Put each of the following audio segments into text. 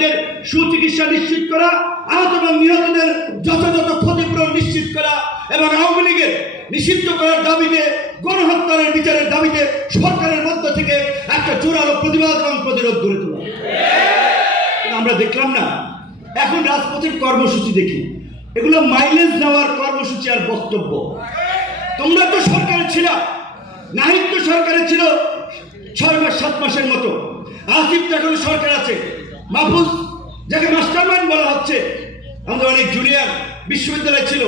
ব্যবসায়ীদের সুচিকিৎসা নিশ্চিত করা, আহত এবং নিহতদের যথাযথ ক্ষতিপূরণ নিশ্চিত করা এবং আওয়ামী লীগের নিষিদ্ধ করার দাবিতে, গণহত্যার বিচারের দাবিতে সরকারের মধ্য থেকে একটা জোরালো প্রতিবাদ এবং প্রতিরোধ গড়ে তোলা। আমরা দেখলাম না, এখন রাজপথের কর্মসূচি দেখি। এগুলো মাইলেজ নেওয়ার কর্মসূচি আর বক্তব্য। তোমরা তো সরকারে ছিল, নাহিদ তো সরকারে ছিল ছয় মাস, সাত মাসের মতো। আসিফ তো এখন সরকার আছে। মাহফুজ যাকে মাস্টারমাইন্ড বলা হচ্ছে আমাদের অনেক জুনিয়র বিশ্ববিদ্যালয় ছিল।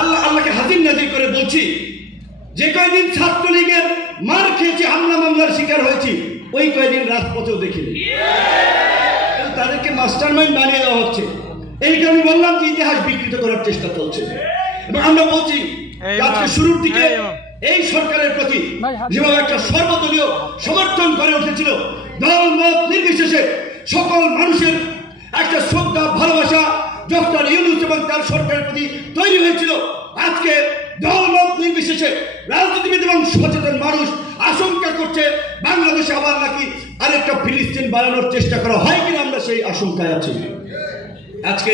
আল্লাহ আল্লাহকে হাজির নাজির করে বলছি যে কয়দিন ছাত্রলীগের মার খেয়েছি হামলা মামলার শিকার হয়েছি ওই কয়দিন রাজপথেও দেখিনি। তাদেরকে মাস্টারমাইন্ড বানিয়ে দেওয়া হচ্ছে। এই আমি বললাম যে ইতিহাস বিকৃত করার চেষ্টা চলছে। এবং আমরা বলছি আজকে শুরুর দিকে এই সরকারের প্রতি যেভাবে একটা সর্বদলীয় সমর্থন উঠেছিল দল, মত নির্বিশেষে সকল মানুষের একটা শ্রদ্ধা, ভালোবাসা ডক্টর ইউনুস এবং তার সরকারের প্রতি তৈরি হয়েছিল। আজকে দল, মত নির্বিশেষে রাজনীতিবিদ এবং সচেতন মানুষ আশঙ্কা করছে, বাংলাদেশে আবার নাকি আরেকটা ফিলিস্তিন বানানোর চেষ্টা করা হয় কিনা আমরা সেই আশঙ্কায় আছি। আজকে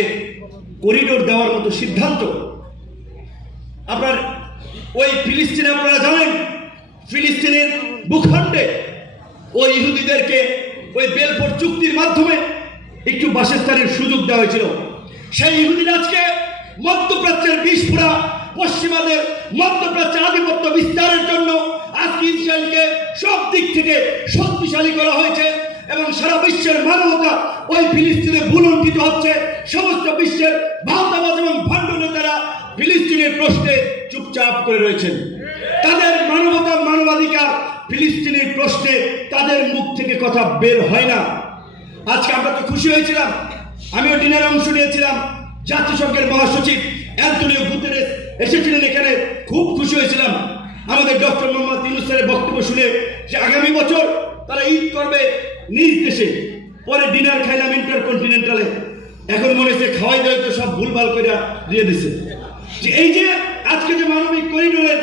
করিডোর দেওয়ার মতো সিদ্ধান্ত। আপনার ওই ফিলিস্তিনে আপনারা জানেন, ফিলিস্তিনের ভূখণ্ডে ওই ইহুদিদেরকে ওই বেলফোর চুক্তির মাধ্যমে একটু বাসস্থানের সুযোগ দেওয়া হয়েছিল। সেই ইহুদিরা আজকে মধ্যপ্রাচ্যের বিস্ফোরা, পশ্চিমাদের মধ্যপ্রাচ্যের আধিপত্য বিস্তারের জন্য আজকে ইসরায়েলকে সব দিক থেকে শক্তিশালী করা হয়েছে এবং সারা বিশ্বের মানবতা ওই ফিলিস্তিনে ভুলণ্ঠিত হচ্ছে। সমস্ত বিশ্বের ভারতাবাজ এবং ভণ্ড নেতারা ফিলিস্তিনের প্রশ্নে চুপচাপ করে রয়েছেন। তাদের মানবতা, মানবাধিকার ফিলিস্তিনের প্রশ্নে তাদের মুখ থেকে কথা বের হয় না। আজকে আমরা তো খুশি হয়েছিলাম। আমিও ডিনারে অংশ নিয়েছিলাম। জাতিসংঘের মহাসচিব অ্যান্টনিও গুতেরেস এসেছিলেন এখানে। খুব খুশি হয়েছিলাম। আমাদের ডক্টর মোহাম্মদ ইউনুস বক্তব্য শুনে যে আগামী বছর তারা ঈদ করবে নিজ দেশে পরে ডিনার খাইলাম ইন্টার কন্টিনেন্টালে এখন মনে হচ্ছে খাওয়াই দাওয়াই তো সব ভুলভাল করে দিয়ে দিছে। যে এই যে আজকে যে মানবিক করিডোরের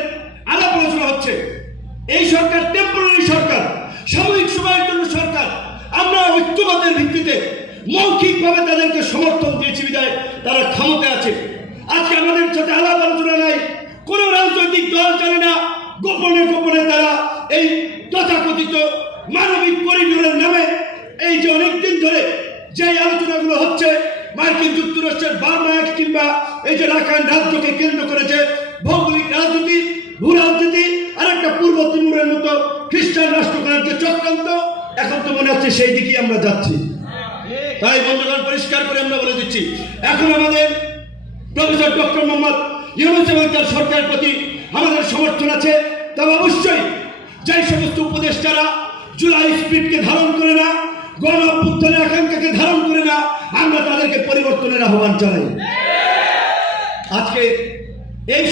আলাপ আলোচনা হচ্ছে এই সরকার টেম্পোরারি সরকার, সাময়িক সময়ের জন্য সরকার। আমরা ঐক্যবদ্ধের ভিত্তিতে মৌখিকভাবে তাদেরকে সমর্থন দিয়েছি বিদায় তারা ক্ষমতা আছে। আজকে আমাদের সাথে আলাপ আলোচনা নাই, কোন রাজনৈতিক দল জানে না, গোপনে গোপনে তারা এই তথাকথিত মানবিক করিডোরের নামে এই যে অনেকদিন ধরে যে আলোচনাগুলো হচ্ছে, মার্কিন যুক্তরাষ্ট্রের বার্মা কিংবা এই যে রাখাইন রাজ্যকে কেন্দ্র করেছে, ভৌগোলিক রাজনীতি, ভূ রাজনীতি একটা পূর্ব তিমুরের মতো খ্রিস্টান রাষ্ট্র করার যে চক্রান্ত, এখন তো মনে হচ্ছে সেই দিকেই আমরা যাচ্ছি। তাই বন্ধুগণ, পরিষ্কার করে আমরা বলে দিচ্ছি, এখন আমাদের প্রফেসর ডক্টর মোহাম্মদ ইউনুস তার সরকারের প্রতি আমাদের সমর্থন আছে। তবে অবশ্যই যে সমস্ত উপদেষ্টারা জুলাই স্পিডকে ধারণ করে না, গণ অভ্যুত্থানের আকাঙ্ক্ষাকে ধারণ করে না, আমরা তাদেরকে পরিবর্তনের আহ্বান জানাই। আজকে এই